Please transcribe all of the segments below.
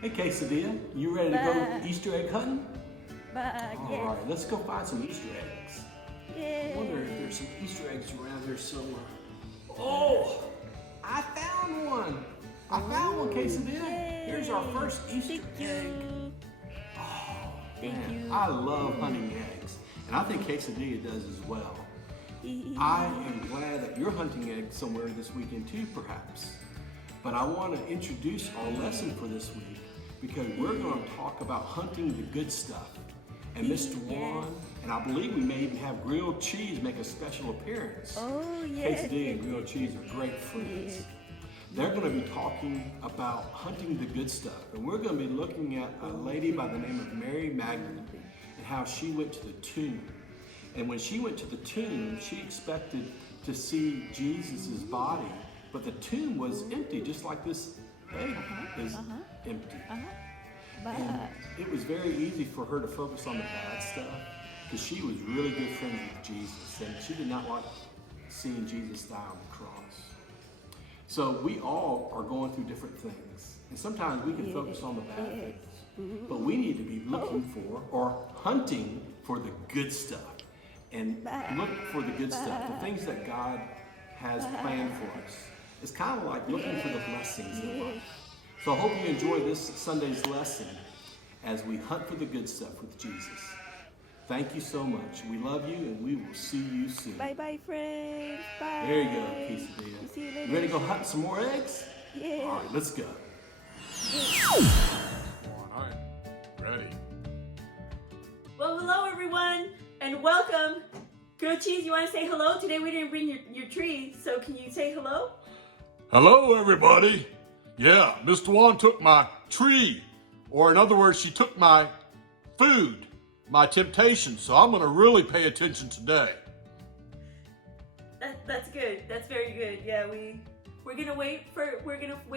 Hey Quesadilla, you ready to go Easter egg hunting? Yes. All right, let's go find some Easter eggs. I wonder if there's some Easter eggs around here somewhere. Oh, I found one. I found one, Quesadilla. Here's our first Easter egg. Oh, man, I love hunting eggs, and I think Quesadilla does as well. I am glad that you're hunting eggs somewhere this weekend too, perhaps. But I want to introduce our lesson for this week because we're going to talk about hunting the good stuff. And Mr. Juan, and I believe we may even have grilled cheese make a special appearance. Oh, yes. Quesadilla and grilled cheese are great friends. They're going to be talking about hunting the good stuff. And we're going to be looking at a lady by the name of Mary Magdalene and how she went to the tomb. And when she went to the tomb, she expected to see Jesus's body, but the tomb was empty, just like this egg is empty. And it was very easy for her to focus on the bad stuff because she was really good friends with Jesus, and she did not like seeing Jesus die on the cross. So we all are going through different things, and sometimes we can focus on the bad things, but we need to be looking for or hunting for the good stuff. And look for the good stuff, the things that God has planned for us. It's kind of like looking for the blessings in life. So I hope you enjoy this Sunday's lesson as we hunt for the good stuff with Jesus. Thank you so much. We love you, and we will see you soon. Bye-bye, friends. Bye. There you go, Quesadilla. See you later. You ready to go hunt some more eggs? Yeah. All right, let's go. All right, ready. Well, hello everyone, and welcome. Grilled cheese, you want to say hello? Today we didn't bring your tree, so can you say hello? Hello, everybody. Yeah, Mr. Juan took my tree, or in other words, she took my food, my temptation. So I'm going to really pay attention today. That's good. That's very good. Yeah, we're gonna wait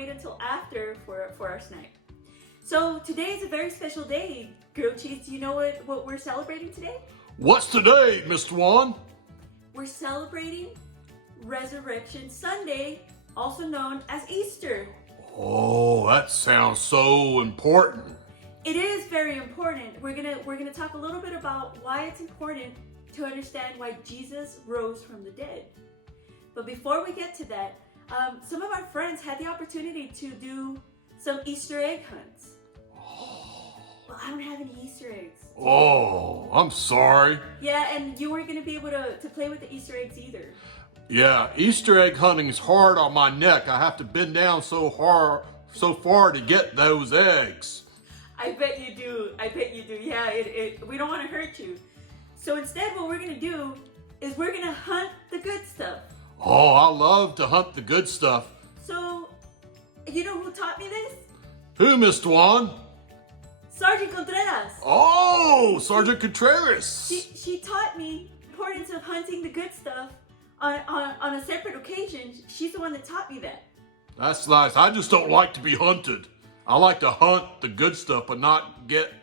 until after for our snack. So today is a very special day. Grilled cheese, do you know what we're celebrating today? What's today, Mr. Juan? We're celebrating Resurrection Sunday, also known as Easter. Oh, that sounds so important. It is very important. We're gonna talk a little bit about why it's important to understand why Jesus rose from the dead. But before we get to that, some of our friends had the opportunity to do some Easter egg hunts. Well, I don't have any Easter eggs. Oh, I'm sorry. Yeah, and you weren't gonna be able to play with the Easter eggs either. Yeah, Easter egg hunting is hard on my neck. I have to bend down so far to get those eggs. I bet you do. Yeah, we don't want to hurt you. So instead, what we're gonna do is we're gonna hunt the good stuff. Oh, I love to hunt the good stuff. So, you know who taught me this? Who, Mr. Juan? Sergeant Contreras. Oh, Sergeant Contreras. She taught me the importance of hunting the good stuff on a separate occasion. She's the one that taught me that. That's nice. I just don't like to be hunted. I like to hunt the good stuff, but not get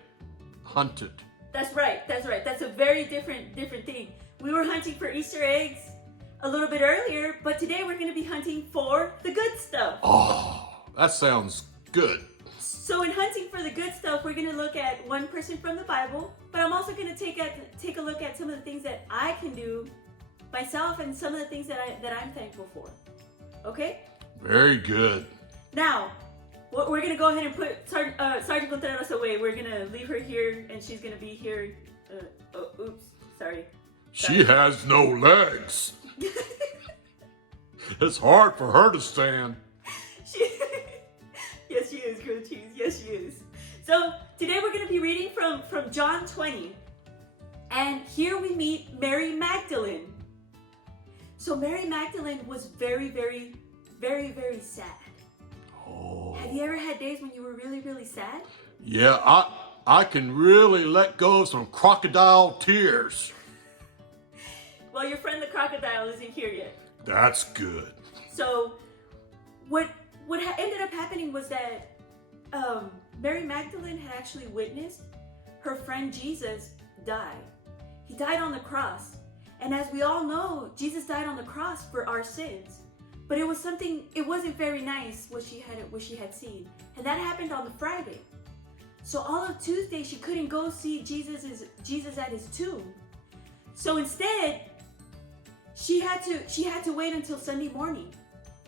hunted. That's right. That's a very different thing. We were hunting for Easter eggs a little bit earlier, but today we're going to be hunting for the good stuff. Oh, that sounds good. So in hunting for the good stuff, we're going to look at one person from the Bible, but I'm also going to take a look at some of the things that I can do myself and some of the things that I'm thankful for. Okay? Very good. Now, we're going to go ahead and put Sergeant Contreras away. We're going to leave her here, and she's going to be here. Oops, sorry. She has no legs. It's hard for her to stand. Yes, she is, grilled cheese. Yes, she is. So today we're going to be reading from John 20. And here we meet Mary Magdalene. So Mary Magdalene was very, very, very, very sad. Oh. Have you ever had days when you were really, really sad? Yeah, I can really let go of some crocodile tears. Well, your friend the crocodile isn't here yet. That's good. So what ended up happening was that Mary Magdalene had actually witnessed her friend Jesus die. He died on the cross. And as we all know, Jesus died on the cross for our sins. but it was something. It wasn't very nice what she had seen, and that happened on the Friday. So all of Tuesday she couldn't go see Jesus at his tomb. So instead, she had to wait until Sunday morning.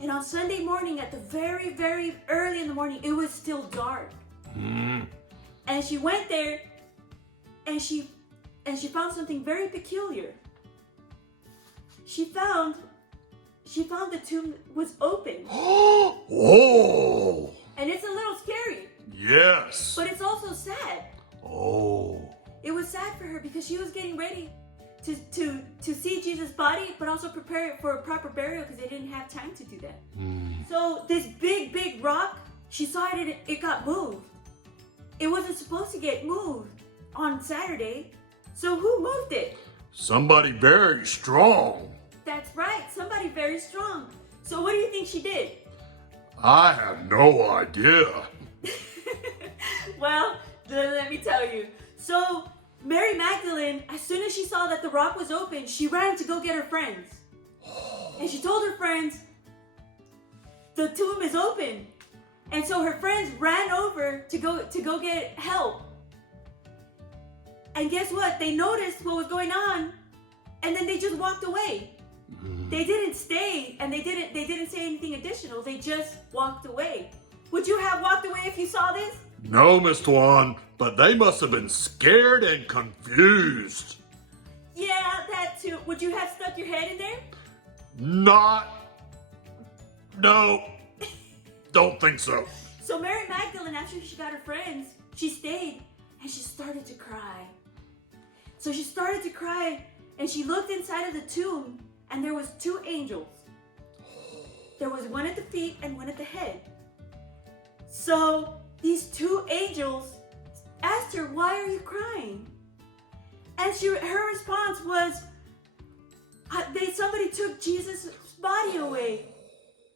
And on Sunday morning, at the very, very early in the morning, it was still dark. And she went there, and she found something very peculiar. She found the tomb was open. Oh! And it's a little scary, Yes. but it's also sad. Oh. It was sad for her because she was getting ready to see Jesus' body, but also prepare it for a proper burial because they didn't have time to do that. So this big rock, she saw it got moved. It wasn't supposed to get moved on Saturday. So who moved it? Somebody very strong. That's right, somebody very strong. So what do you think she did? I have no idea. Well, let me tell you. So Mary Magdalene, as soon as she saw that the rock was open, she ran to go get her friends. And she told her friends, the tomb is open. And so her friends ran over to go get help. And guess what? They noticed what was going on, and then they just walked away. They didn't stay, and they didn't say anything additional. They just walked away. Would you have walked away if you saw this? No, Miss Tuan, but they must have been scared and confused. Yeah, that too. Would you have stuck your head in there? No, don't think so. So Mary Magdalene, after she got her friends, she stayed and she started to cry. So she started to cry and she looked inside of the tomb and there was two angels. There was one at the feet and one at the head. So these two angels asked her, "Why are you crying?" And her response was, somebody took Jesus' body away.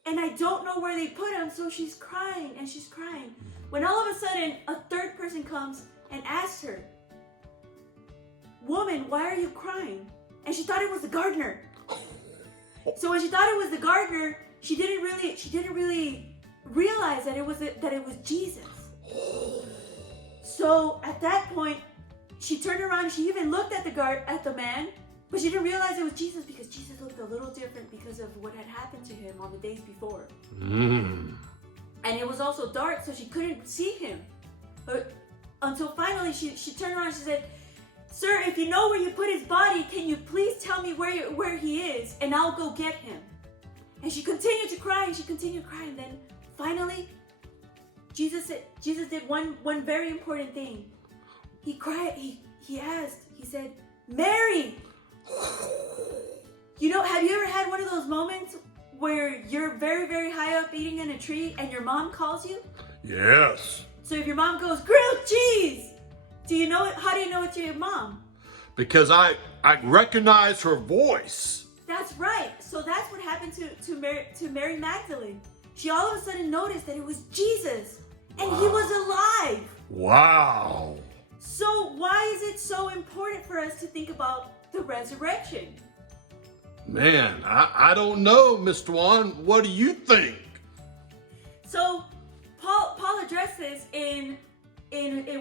And I don't know where they put him, so she's crying and she's crying. When all of a sudden, a third person comes and asks her, "Woman, why are you crying?" And she thought it was the gardener. So when she thought it was the gardener, she didn't really realize that it was Jesus. So at that point, she turned around. She even looked at the man, but she didn't realize it was Jesus because Jesus looked a little different because of what had happened to him on the days before. And it was also dark, so she couldn't see him. But until finally she turned around and she said, "Sir, if you know where you put his body, can you please tell me where he is and I'll go get him?" And she continued to cry and she continued crying. Then finally, Jesus did one very important thing. He cried, he asked, he said, "Mary!" Have you ever had one of those moments where you're very, very high up eating in a tree and your mom calls you? Yes. So if your mom goes, "Grilled cheese," do you know it? How do you know it's your mom? Because I recognize her voice. That's right. So that's what happened to Mary Magdalene. She all of a sudden noticed that it was Jesus and he was alive. Wow. So why is it so important for us to think about the resurrection? Man, I don't know, Miss Tuan. What do you think? So Paul addressed this in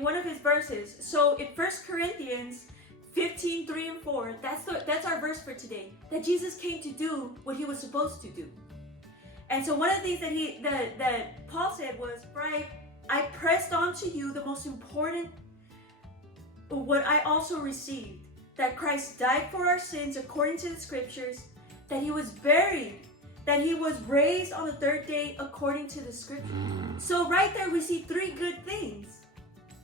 one of his verses. So in 1 Corinthians 15:3-4, that's our verse for today. That Jesus came to do what he was supposed to do. And so one of the things that Paul said was, "For I pressed on to you the most important, what I also received, that Christ died for our sins according to the scriptures, that he was buried, that he was raised on the third day according to the scriptures." So right there we see three good things.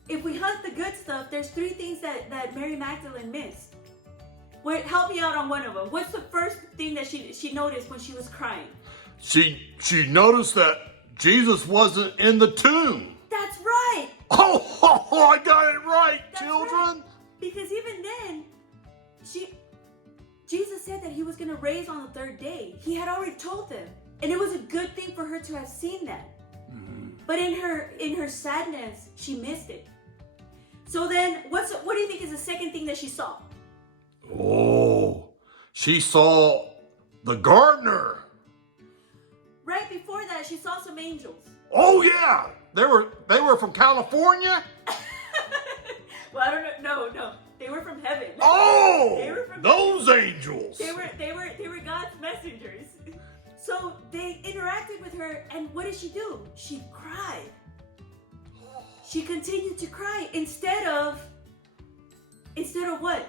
If we hunt the good stuff, there's three things that Mary Magdalene missed. Wait, help me out on one of them. What's the first thing that she noticed when she was crying? She noticed that Jesus wasn't in the tomb. That's right. Oh, I got it right, That's children. right. Because even then, Jesus said that he was going to raise on the third day. He had already told them. And it was a good thing for her to have seen that. But in her sadness, she missed it. So then, what do you think is the second thing that she saw? Oh, she saw the gardener. right before that, she saw some angels. Oh yeah, they were from California. Well, I don't know. No, they were from heaven. Oh, They were from those angels. They were God's messengers. So they interacted with her, and what did she do? She cried. She continued to cry instead of what?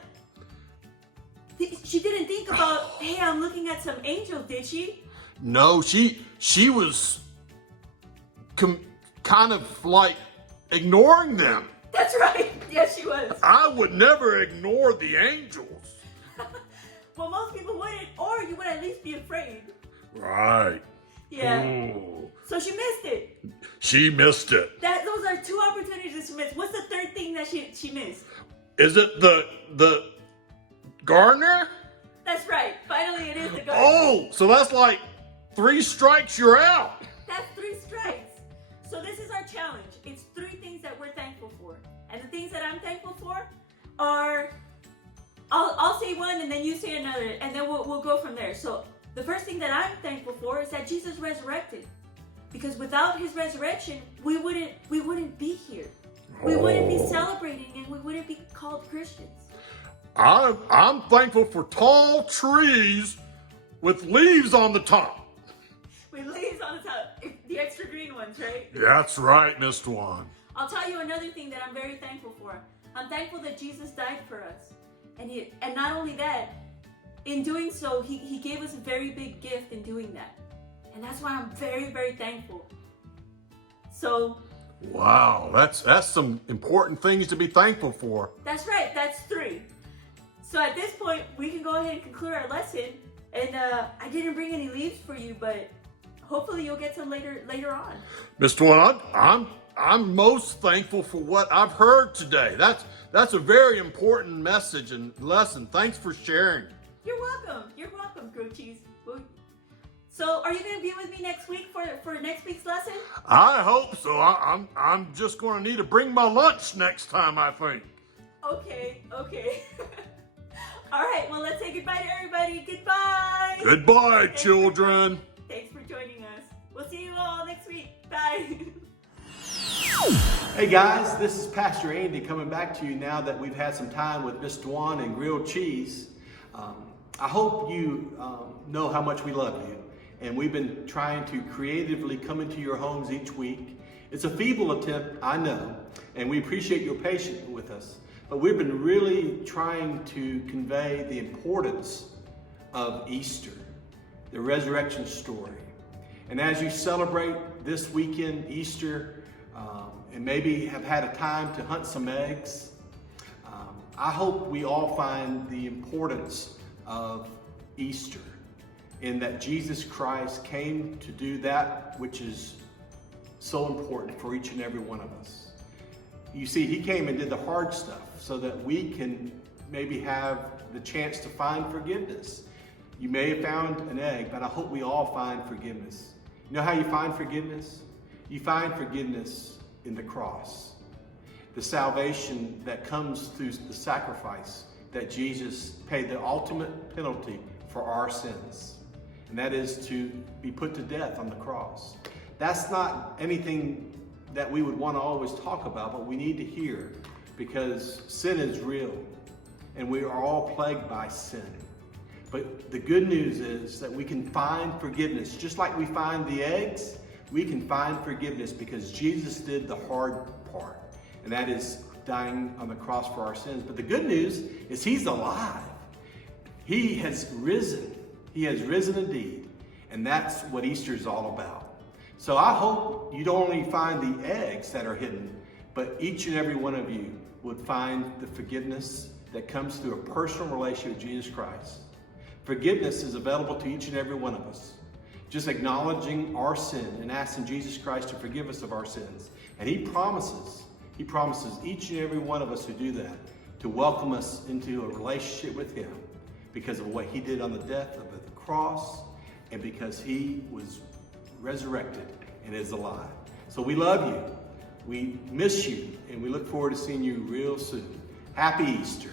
She didn't think about, hey, I'm looking at some angels, did she? No, she was kind of like ignoring them. That's right. Yes, she was. I would never ignore the angels. Well, most people wouldn't, or you would at least be afraid. Right. Yeah. Ooh. So she missed it. She missed it. Those are 2 opportunities she missed. What's the third thing that she missed? Is it the gardener? That's right. Finally, it is the garden. Oh, so that's like 3 strikes, you're out. That's 3 strikes. So this is our challenge. It's 3 things that we're thankful for. And the things that I'm thankful for are, I'll say one and then you say another, and then we'll go from there. So the first thing that I'm thankful for is that Jesus resurrected. Because without his resurrection, we wouldn't be here. We wouldn't be celebrating, and we wouldn't be called Christians. I'm thankful for tall trees with leaves on the top. With leaves on the top, the extra green ones, right? That's right, Miss Dwan. I'll tell you another thing that I'm very thankful for. I'm thankful that Jesus died for us. And not only that, in doing so, he gave us a very big gift in doing that. And that's why I'm very, very thankful. So, Wow, that's some important things to be thankful for. that's right, that's 3. So at this point, we can go ahead and conclude our lesson. And I didn't bring any leaves for you, but hopefully you'll get some later on. Miss Dwan, I'm most thankful for what I've heard today. That's a very important message and lesson. Thanks for sharing. You're welcome. You're welcome, Grilled Cheese. So, are you going to be with me next week for next week's lesson? I hope so. I'm just going to need to bring my lunch next time, I think. Okay. All right, well, let's say goodbye to everybody. Goodbye. Goodbye, children. Thanks for joining us. We'll see you all next week. Bye. Hey guys, this is Pastor Andy coming back to you now that we've had some time with Miss Dwan and Grilled Cheese. I hope you know how much we love you. And we've been trying to creatively come into your homes each week. It's a feeble attempt, I know, and we appreciate your patience with us. But we've been really trying to convey the importance of Easter, the resurrection story. And as you celebrate this weekend, Easter, and maybe have had a time to hunt some eggs, I hope we all find the importance of Easter, in that Jesus Christ came to do that which is so important for each and every one of us. You see, he came and did the hard stuff so that we can maybe have the chance to find forgiveness. You may have found an egg, but I hope we all find forgiveness. You know how you find forgiveness? You find forgiveness in the cross. The salvation that comes through the sacrifice that Jesus paid, the ultimate penalty for our sins. And that is to be put to death on the cross. That's not anything that we would want to always talk about, but we need to hear, because sin is real and we are all plagued by sin. But the good news is that we can find forgiveness. Just like we find the eggs, we can find forgiveness because Jesus did the hard part, and that is dying on the cross for our sins. But the good news is he's alive. He has risen. He has risen indeed. And that's what Easter is all about. So I hope you don't only find the eggs that are hidden, but each and every one of you would find the forgiveness that comes through a personal relationship with Jesus Christ. Forgiveness is available to each and every one of us. Just acknowledging our sin and asking Jesus Christ to forgive us of our sins. And he promises each and every one of us who do that to welcome us into a relationship with him because of what he did on the death of the cross and because he was resurrected and is alive. So we love you, we miss you, and we look forward to seeing you real soon. Happy Easter.